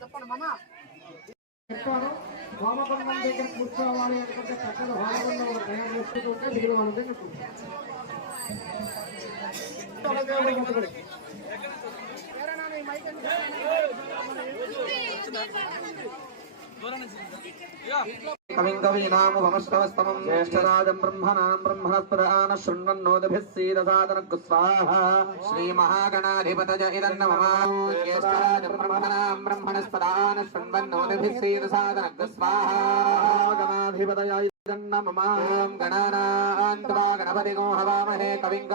చెప్పండి మమ దగ్గర కూర్చోవాలి అనుకుంటే చక్కగా హోమకుండం తయారు చేసుకుంటుంటే మీరు వాళ్ళ దగ్గర కూర్చోవాలి. కవిం కవీనాముపమశ్రవస్తమం జ్యేష్ఠరాజం బ్రహ్మణాం బ్రహ్మణస్పదాన శృణ్వన్నోదభిः సీదసాదనకు స్వాహ శ్రీమహాగణాధిపతయ ఇదన్నమమా జ్యేష్ఠరాజం బ్రహ్మణాం బ్రహ్మణస్పదాన శృణ్వన్నోదభిः సీదసాదనకు స్వాహ గణాధిపతయ ఇదన్నమమా ఓం గణపతిగో హవామహే కవిం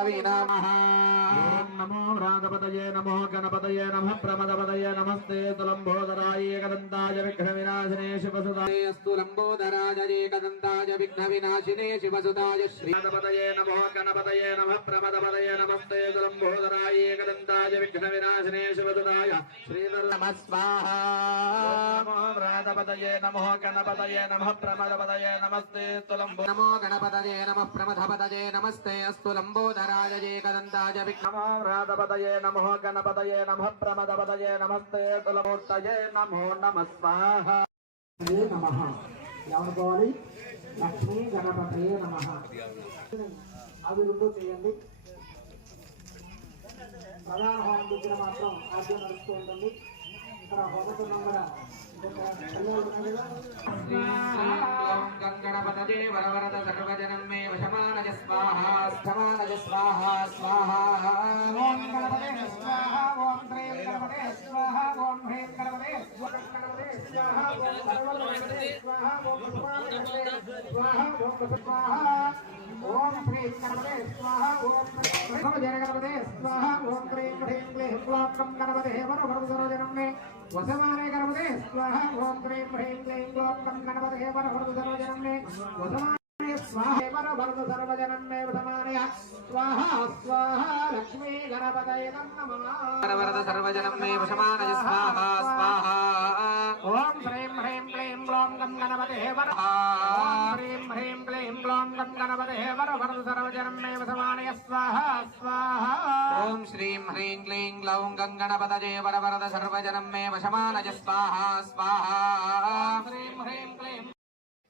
నమో వ్రాతపతయే నమో గణపతయే నమః ప్రమదపతయే నమస్తే తులంబోదరాయ ఏకదంతాయ విఘ్న వినాశినే శివసుదాయ అస్తు లంబోదరాయ ఏకదంతాయ విఘ్న వినాశినే శివసుదాయ శ్రీపతయే నమో గణపతయే నమః ప్రమదపతయే నమస్తే తులంబోదరాయ ఏకదంతాయ విఘ్న వినాశినే శివసుదాయ శ్రీధర నమ స్వాహ. నమో వ్రాతపతయే నమో గణపతయే నమః ప్రమదపతయే నమస్తే తులంబో నమో గణపతయే నమః ప్రమదపతయే నమస్తే అస్తు ఏకదంతాయ విఘ్నమో వ్రాతపతయే నమో గణపతయే నమః ప్రమదపతయే నమస్తే తులమూర్తయే నమో నమ స్వాహ. నమః. ఎవరుకోవాలి లక్ష్మీ గణపతయే నమ. అవి రెండు చేయండి. ప్రధాన హోమం దగ్గర మాత్రం ఆద్యం నడుస్తూ ఉంటుంది. ఇక్కడ హోమకుండం కూడా గణపతజే వరవరద సర్వజనం మే వశమానజ స్వాహ. ఓం గణపతే స్వాహ ఓం గణపతే స్వాహ ఓం స్వాహ హ్రీం గణపతే స్వాహ ఓం హ్రీం హ్రీం క్లీం క్లోకం గణపతే వర వర సరోజనం మే వసమానే గణపతే స్వాహ ఓం హ్రీం క్లీం క్లోకం గణపతే వర వసమానే స్వాహ సర్వజనం మే వసమానే స్వాహ స్వాహ లక్ష్మీ గణపతయ నమః వరవరద సర్వజనం మే స్వాహ స్వాహ ఓం హ్రీం హ్రీం క్లీం గ్లౌం గం గణపతే వర ఓం హ్రీం హ్రీం క్లీం గ్లౌం గం గణపతే వర వర సర్వజనం మే వసమానే స్వాహ స్వాహ. ఓం శ్రీం హ్రీం క్లీం గ్లౌం గంగణపతజే వరవరద సర్వజనం మే వశమానజ స్వాహ స్వాహ. హ్రీం హ్రీం క్లీం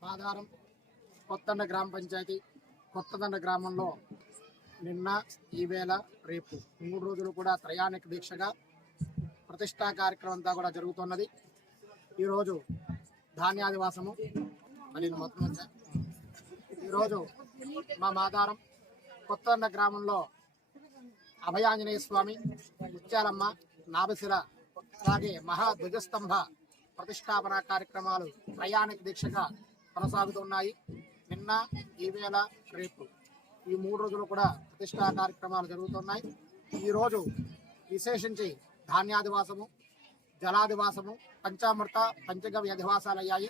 ఆధారం కొత్తండ గ్రామ పంచాయతీ కొత్తదండ గ్రామంలో నిన్న ఈవేళ రేపు మూడు రోజులు కూడా త్రయాణిక దీక్షగా ప్రతిష్టా కార్యక్రమం అంతా కూడా జరుగుతున్నది. ఈరోజు ధాన్యాదివాసము అని మొత్తం వచ్చా ఈరోజు మా మాదారం కొత్తన్న గ్రామంలో అభయాంజనేయ స్వామి ముత్యాలమ్మ నాభశిర అలాగే మహా ధ్వజస్తంభ ప్రతిష్టాపన కార్యక్రమాలు ప్రయాణిక దీక్షగా కొనసాగుతున్నాయి. నిన్న ఈవేళ రేపు ఈ మూడు రోజులు కూడా ప్రతిష్టా కార్యక్రమాలు జరుగుతున్నాయి. ఈరోజు విశేషించి ధాన్యాదివాసము జలాదివాసము పంచామృత పంచగవ్య అధివాసాలు అయ్యాయి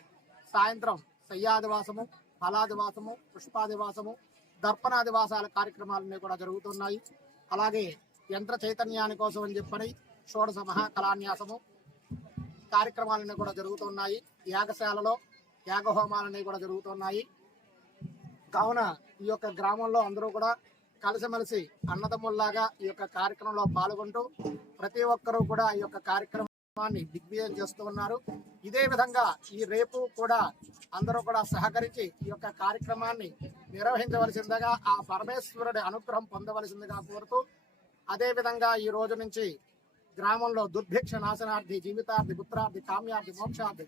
సాయంత్రం శయ్యాదివాసము ఫలాదివాసము పుష్పాదివాసము దర్పణాదివాసాల కార్యక్రమాలన్నీ కూడా జరుగుతున్నాయి. అలాగే యంత్ర చైతన్యాని కోసం అని చెప్పని షోడశ మహాకళాన్యాసము కార్యక్రమాలన్నీ కూడా జరుగుతున్నాయి. యాగశాలలో యాగహోమాలన్నీ కూడా జరుగుతున్నాయి. కావున ఈ యొక్క గ్రామంలో అందరూ కూడా కలిసిమెలిసి అన్నదమ్ముల్లాగా ఈ యొక్క కార్యక్రమంలో పాల్గొంటూ ప్రతి ఒక్కరూ కూడా ఈ యొక్క కార్యక్రమం కార్యక్రమాన్ని దిగ్విజయం చేస్తూ ఉన్నారు. ఇదే విధంగా ఈ రేపు కూడా అందరూ కూడా సహకరించి ఈ యొక్క కార్యక్రమాన్ని నిర్వహించవలసిందిగా ఆ పరమేశ్వరుడి అనుగ్రహం పొందవలసిందిగా కోరుతూ అదే విధంగా ఈ రోజు నుంచి గ్రామంలో దుర్భిక్ష నాశనార్థి జీవితార్థి పుత్రార్థి కామ్యార్థి మోక్షార్థి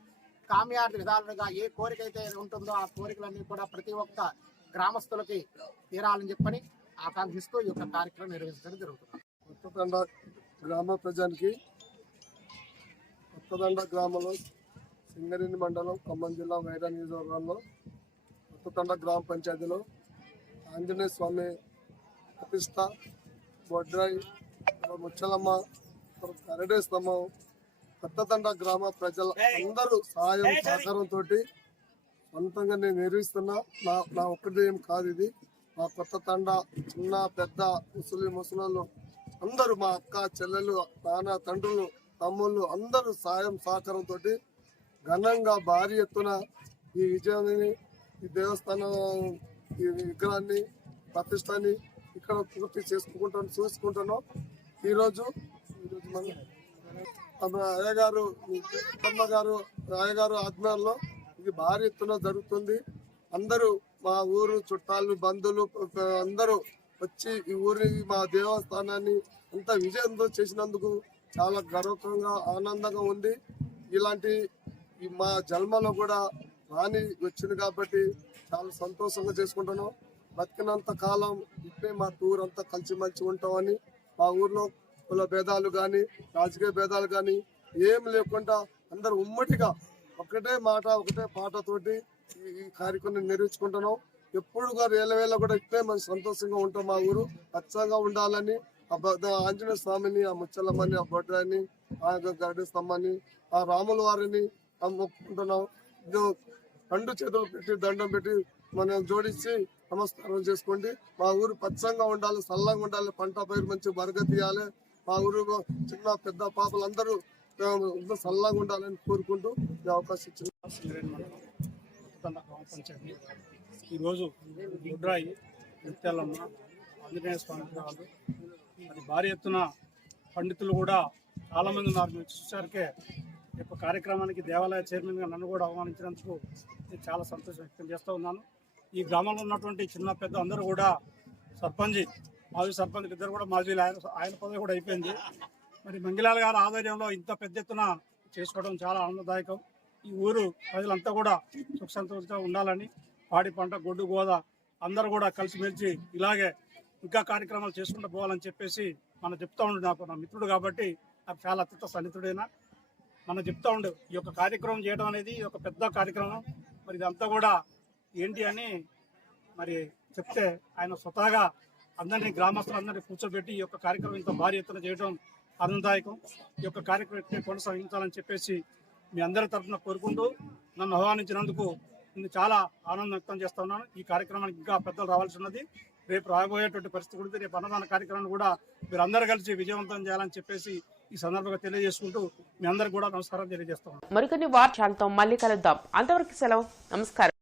కామ్యార్థి విధాలుగా ఏ కోరిక అయితే ఉంటుందో ఆ కోరికలన్నీ కూడా ప్రతి ఒక్క గ్రామస్తులకి తీరాలని చెప్పని ఆకాంక్షిస్తూ ఈ యొక్క కార్యక్రమం నిర్వహించడం జరుగుతుంది. గ్రామ ప్రజానికి కొత్తదండ గ్రామంలో సింగరేణి మండలం ఖమ్మం జిల్లా వైరా నియోజకవర్గంలో కొత్తదండ గ్రామ పంచాయతీలో ఆంజనేయ స్వామి ప్రతిష్ట బొడ్రాయి ముచ్చలమ్మ కరడే స్తంభం కొత్తదండ గ్రామ ప్రజల అందరూ సహాయం సహకారంతో సొంతంగా నేను నిర్వహిస్తున్నా నా నా ఒక్కటేం కాదు ఇది. మా కొత్త తండ చిన్న పెద్ద ముసలి ముసలి అందరూ మా అక్క చెల్లెలు నాన్న తండ్రులు తమ్ముళ్ళు అందరూ సాయం సహకారంతో ఘనంగా భారీ ఎత్తున ఈ విజయాన్ని ఈ దేవస్థానం ఈ విగ్రహాన్ని ప్రతిష్టాన్ని ఇక్కడ పూర్తి చేసుకుంటాను చూసుకుంటున్నాం. ఈరోజు ఈరోజు మన అయ్యగారు అమ్మగారు అయ్యగారు ఆధ్వర్యంలో ఇది భారీ ఎత్తున జరుగుతుంది. అందరూ మా ఊరు చుట్టాలు బంధువులు అందరూ వచ్చి ఈ ఊరి మా దేవస్థానాన్ని అంత విజయంతో చేసినందుకు చాలా గర్వకంగా ఆనందంగా ఉంది. ఇలాంటి ఈ మా జన్మలో కూడా రాని వచ్చింది కాబట్టి చాలా సంతోషంగా చేసుకుంటున్నాం. బతికినంత కాలం ఇప్పుడే మా టూర్ అంతా కలిసిమెలిసి ఉంటామని మా ఊర్లో కుల భేదాలు కానీ రాజకీయ భేదాలు కానీ ఏం లేకుండా అందరు ఉమ్మడిగా ఒకటే మాట ఒకటే పాటతోటి ఈ కార్యక్రమం నిర్వహించుకుంటున్నాం. ఎప్పుడు కూడా వేల వేల కూడా ఇప్పుడే మనం సంతోషంగా ఉంటాం మా ఊరు. పచ్చగా ఉండాలని ఆంజనేయ స్వామిని ఆ ముచ్చలమ్మని ఆ బొడ్రాన్ని ఆ గరుడ స్తంభాన్ని ఆ రాముల వారిని మొక్కుకుంటున్నాం రెండు చేతులు పెట్టి దండం పెట్టి మనం జోడించి నమస్కారం చేసుకోండి. మా ఊరు పచ్చంగా ఉండాలి చల్లగా ఉండాలి పంట పైరు మంచి బరగ తీయాలి. మా ఊరు చిన్న పెద్ద పాపలందరూ ఆ, చల్లగా ఉండాలని కోరుకుంటూ ఈ అవకాశం ఇచ్చింది ఈరోజు గుడ్రాయి నిత్యాలమ్మ ఆంజనేయ స్వామి మరి భారీ ఎత్తున పండితులు కూడా చాలామంది ఉన్నారు. మీరు చూసారికే యొక్క కార్యక్రమానికి దేవాలయ చైర్మన్గా నన్ను కూడా అవమానించినందుకు నేను చాలా సంతోషం వ్యక్తం చేస్తూ ఉన్నాను. ఈ గ్రామంలో ఉన్నటువంటి చిన్న పెద్ద అందరూ కూడా సర్పంచ్ మాజీ సర్పంచ్ ఇద్దరు కూడా మాజీ ఆయన ఆయన పదవి కూడా అయిపోయింది. మరి మంగిలాల గారి ఆధ్వర్యంలో ఇంత పెద్ద ఎత్తున చేసుకోవడం చాలా ఆనందదాయకం. ఈ ఊరు ప్రజలంతా కూడా సుఖ సంతోషంగా ఉండాలని పాడి పంట గొడ్డు గోద అందరూ కూడా కలిసిమెలిసి ఇలాగే ఇంకా కార్యక్రమాలు చేసుకుంటూ పోవాలని చెప్పేసి మనం చెప్తా ఉండు నాకు నా మిత్రుడు కాబట్టి నాకు చాలా అత్యంత సన్నిహితుడైన. మనం చెప్తా ఉండు ఈ యొక్క కార్యక్రమం చేయడం అనేది ఈ యొక్క పెద్ద కార్యక్రమం. మరి ఇదంతా కూడా ఏంటి అని మరి చెప్తే ఆయన స్వతహాగా అందరినీ గ్రామస్తులందరినీ కూర్చోబెట్టి ఈ యొక్క కార్యక్రమం ఇంత భారీ ఎత్తున చేయడం ఆనందదాయకం. ఈ యొక్క కార్యక్రమం కొనసాగించాలని చెప్పేసి మీ అందరి తరఫున కోరుకుంటూ నన్ను ఆహ్వానించినందుకు నేను చాలా ఆనందం వ్యక్తం చేస్తా ఉన్నాను. ఈ కార్యక్రమానికి ఇంకా పెద్దలు రావాల్సి ఉన్నది. రేపు రాబోయేటువంటి పరిస్థితి కూడా రేపు అన్నదాన కార్యక్రమాన్ని కూడా మీరు అందరూ కలిసి విజయవంతం చేయాలని చెప్పేసి ఈ సందర్భంగా తెలియజేసుకుంటూ మీ అందరికి కూడా నమస్కారం తెలియజేస్తాం మరికొన్ని వార్తలతో మళ్ళీ కలుద్దాం. అంతవరకు సెలవు. నమస్కారం.